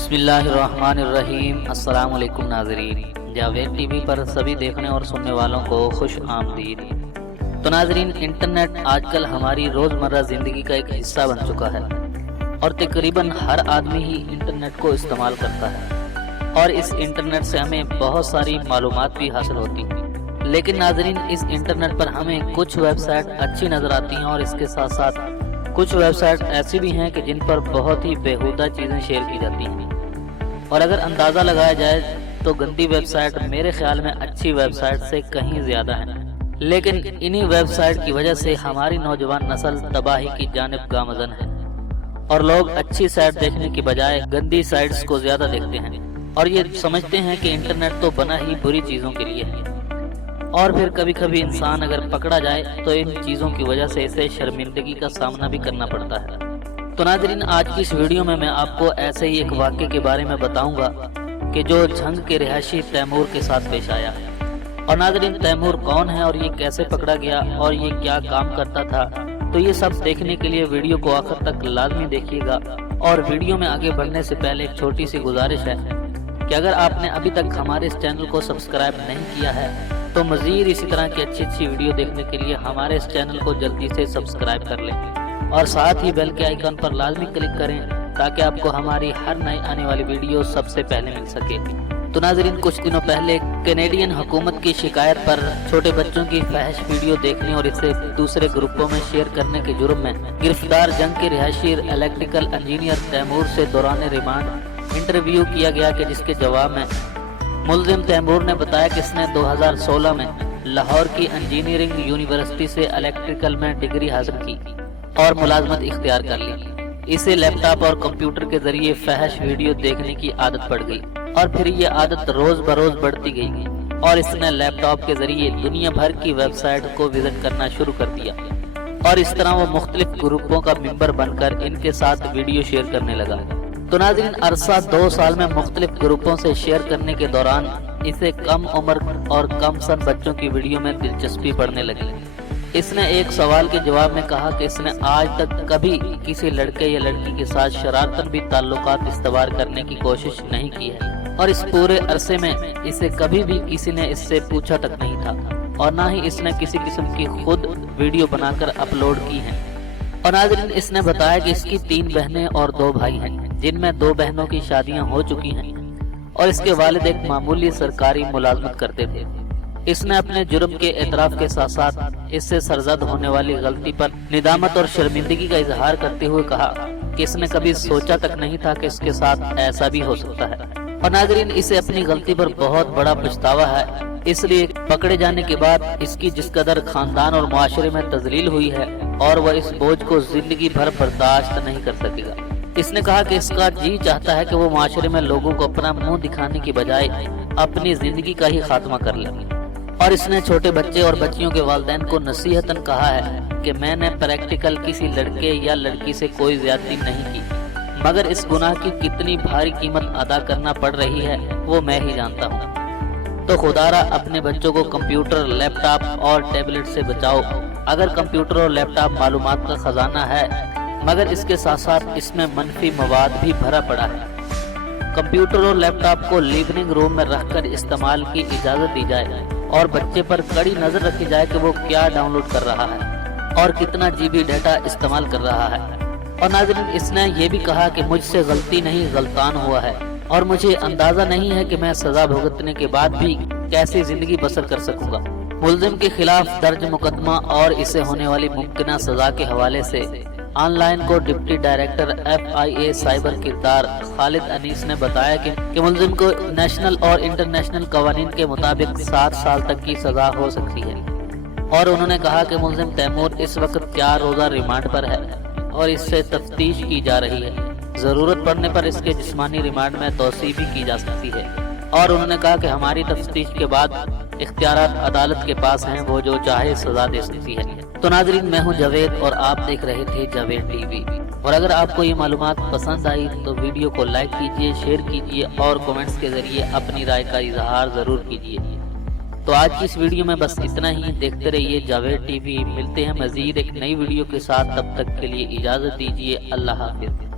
بسم اللہ الرحمن الرحیم۔ السلام علیکم ناظرین، جاوید ٹی وی پر سبھی دیکھنے اور سننے والوں کو خوش آمدید۔ تو ناظرین، انٹرنیٹ آج کل ہماری روزمرہ زندگی کا ایک حصہ بن چکا ہے اور تقریباً ہر آدمی ہی انٹرنیٹ کو استعمال کرتا ہے اور اس انٹرنیٹ سے ہمیں بہت ساری معلومات بھی حاصل ہوتی ہیں۔ لیکن ناظرین، اس انٹرنیٹ پر ہمیں کچھ ویب سائٹ اچھی نظر آتی ہیں اور اس کے ساتھ ساتھ کچھ ویب سائٹ ایسی بھی ہیں کہ جن پر بہت ہی بیہودہ چیزیں شیئر کی جاتی ہیں، اور اگر اندازہ لگایا جائے تو گندی ویب سائٹ میرے خیال میں اچھی ویب سائٹ سے کہیں زیادہ ہیں۔ لیکن انہی ویب سائٹ کی وجہ سے ہماری نوجوان نسل تباہی کی جانب گامزن ہے اور لوگ اچھی سائٹ دیکھنے کی بجائے گندی سائٹس کو زیادہ دیکھتے ہیں اور یہ سمجھتے ہیں کہ انٹرنیٹ تو بنا ہی بری چیزوں کے لیے ہے، اور پھر کبھی کبھی انسان اگر پکڑا جائے تو ان چیزوں کی وجہ سے اسے شرمندگی کا سامنا بھی کرنا پڑتا ہے۔ تو ناظرین، آج کی اس ویڈیو میں آپ کو ایسے ہی ایک واقعے کے بارے میں بتاؤں گا کہ جو جھنگ کے رہائشی تیمور کے ساتھ پیش آیا۔ اور ناظرین، تیمور کون ہے اور یہ کیسے پکڑا گیا اور یہ کیا کام کرتا تھا، تو یہ سب دیکھنے کے لیے ویڈیو کو آخر تک لازمی دیکھیے گا۔ اور ویڈیو میں آگے بڑھنے سے پہلے ایک چھوٹی سی گزارش ہے کہ اگر آپ نے ابھی تک ہمارے اس چینل کو سبسکرائب نہیں کیا ہے تو مزید اسی طرح کی اچھی ویڈیو دیکھنے کے لیے ہمارے اس چینل کو جلدی سے سبسکرائب کر لیں اور ساتھ ہی بیل کے آئیکن پر لازمی کلک کریں تاکہ آپ کو ہماری ہر نئی آنے والی ویڈیو سب سے پہلے مل سکے۔ تو ناظرین، کچھ دنوں پہلے کینیڈین حکومت کی شکایت پر چھوٹے بچوں کی فحش ویڈیو دیکھنے اور اسے دوسرے گروپوں میں شیئر کرنے کے جرم میں گرفتار جنگ کے رہائشی الیکٹریکل انجینئر تیمور سے دوران ریمانڈ انٹرویو کیا گیا کہ جس کے جواب میں ملزم تیمور نے بتایا کہ اس نے 2016 میں لاہور کی انجینئرنگ یونیورسٹی سے الیکٹریکل میں ڈگری حاصل کی اور ملازمت اختیار کر لی۔ اسے لیپ ٹاپ اور کمپیوٹر کے ذریعے فحش ویڈیو دیکھنے کی عادت پڑ گئی اور پھر یہ عادت روز بروز بڑھتی گئی اور اس نے لیپ ٹاپ کے ذریعے دنیا بھر کی ویب سائٹ کو وزٹ کرنا شروع کر دیا اور اس طرح وہ مختلف گروپوں کا ممبر بن کر ان کے ساتھ ویڈیو شیئر کرنے لگا۔ تو ناظرین، عرصہ 2 سال میں مختلف گروپوں سے شیئر کرنے کے دوران اسے کم عمر اور کم سن بچوں کی ویڈیو میں دلچسپی پڑنے لگی۔ اس نے ایک سوال کے جواب میں کہا کہ اس نے آج تک کبھی کسی لڑکے یا لڑکی کے ساتھ شرارتاً بھی تعلقات استوار کرنے کی کوشش نہیں کی ہے اور اس پورے عرصے میں اسے کبھی بھی کسی نے اس سے پوچھا تک نہیں تھا اور نہ ہی اس نے کسی قسم کی خود ویڈیو بنا کر اپلوڈ کی ہے۔ اور ناظرین، اس نے بتایا کہ اس کی 3 بہنیں اور 2 بھائی ہیں جن میں 2 بہنوں کی شادیاں ہو چکی ہیں اور اس کے والد ایک معمولی سرکاری ملازمت کرتے تھے۔ اس نے اپنے جرم کے اعتراف کے ساتھ ساتھ اس سے سرزد ہونے والی غلطی پر ندامت اور شرمندگی کا اظہار کرتے ہوئے کہا کہ اس نے کبھی سوچا تک نہیں تھا کہ اس کے ساتھ ایسا بھی ہو سکتا ہے۔ اور ناظرین، اسے اپنی غلطی پر بہت بڑا پچھتاوا ہے، اس لیے پکڑے جانے کے بعد اس کی جس قدر خاندان اور معاشرے میں تذلیل ہوئی ہے اور وہ اس بوجھ کو زندگی بھر برداشت نہیں کر سکے گا۔ اس نے کہا کہ اس کا جی چاہتا ہے کہ وہ معاشرے میں لوگوں کو اپنا منہ دکھانے کی بجائے اپنی زندگی کا ہی خاتمہ کر لے، اور اس نے چھوٹے بچے اور بچیوں کے والدین کو نصیحتاً کہا ہے کہ میں نے پریکٹیکل کسی لڑکے یا لڑکی سے کوئی زیادتی نہیں کی، مگر اس گناہ کی کتنی بھاری قیمت ادا کرنا پڑ رہی ہے وہ میں ہی جانتا ہوں۔ تو خدارا اپنے بچوں کو کمپیوٹر، لیپ ٹاپ اور ٹیبلٹ سے بچاؤ۔ اگر کمپیوٹر اور لیپ ٹاپ معلومات کا خزانہ ہے مگر اس کے ساتھ ساتھ اس میں منفی مواد بھی بھرا پڑا ہے۔ کمپیوٹر اور لیپ ٹاپ کو لیوننگ روم میں رکھ کر استعمال کی اجازت دی جائے اور بچے پر کڑی نظر رکھی جائے کہ وہ کیا ڈاؤن لوڈ کر رہا ہے اور کتنا GB ڈیٹا استعمال کر رہا ہے۔ اور ناظرین، اس نے یہ بھی کہا کہ مجھ سے غلطی نہیں غلطان ہوا ہے اور مجھے اندازہ نہیں ہے کہ میں سزا بھگتنے کے بعد بھی کیسی زندگی بسر کر سکوں گا۔ ملزم کے خلاف درج مقدمہ اور اسے ہونے والی ممکنہ سزا کے حوالے سے آن لائن کو ڈپٹی ڈائریکٹر FIA سائبر کردار خالد انیس نے بتایا کہ ملزم کو نیشنل اور انٹرنیشنل قوانین کے مطابق 7 سال تک کی سزا ہو سکتی ہے، اور انہوں نے کہا کہ ملزم تیمور اس وقت 4 روزہ ریمانڈ پر ہے اور اس سے تفتیش کی جا رہی ہے۔ ضرورت پڑنے پر اس کے جسمانی ریمانڈ میں توسیع بھی کی جا سکتی ہے، اور انہوں نے کہا کہ ہماری تفتیش کے بعد اختیارات عدالت کے پاس ہیں، وہ جو چاہے سزا دے سکتی ہے۔ تو ناظرین، میں ہوں جاوید اور آپ دیکھ رہے تھے جاوید ٹی وی، اور اگر آپ کو یہ معلومات پسند آئی تو ویڈیو کو لائک کیجئے، شیئر کیجئے اور کومنٹس کے ذریعے اپنی رائے کا اظہار ضرور کیجئے۔ تو آج کی اس ویڈیو میں بس اتنا ہی۔ دیکھتے رہیے جاوید ٹی وی۔ ملتے ہیں مزید ایک نئی ویڈیو کے ساتھ، تب تک کے لیے اجازت دیجیے۔ اللہ حافظ۔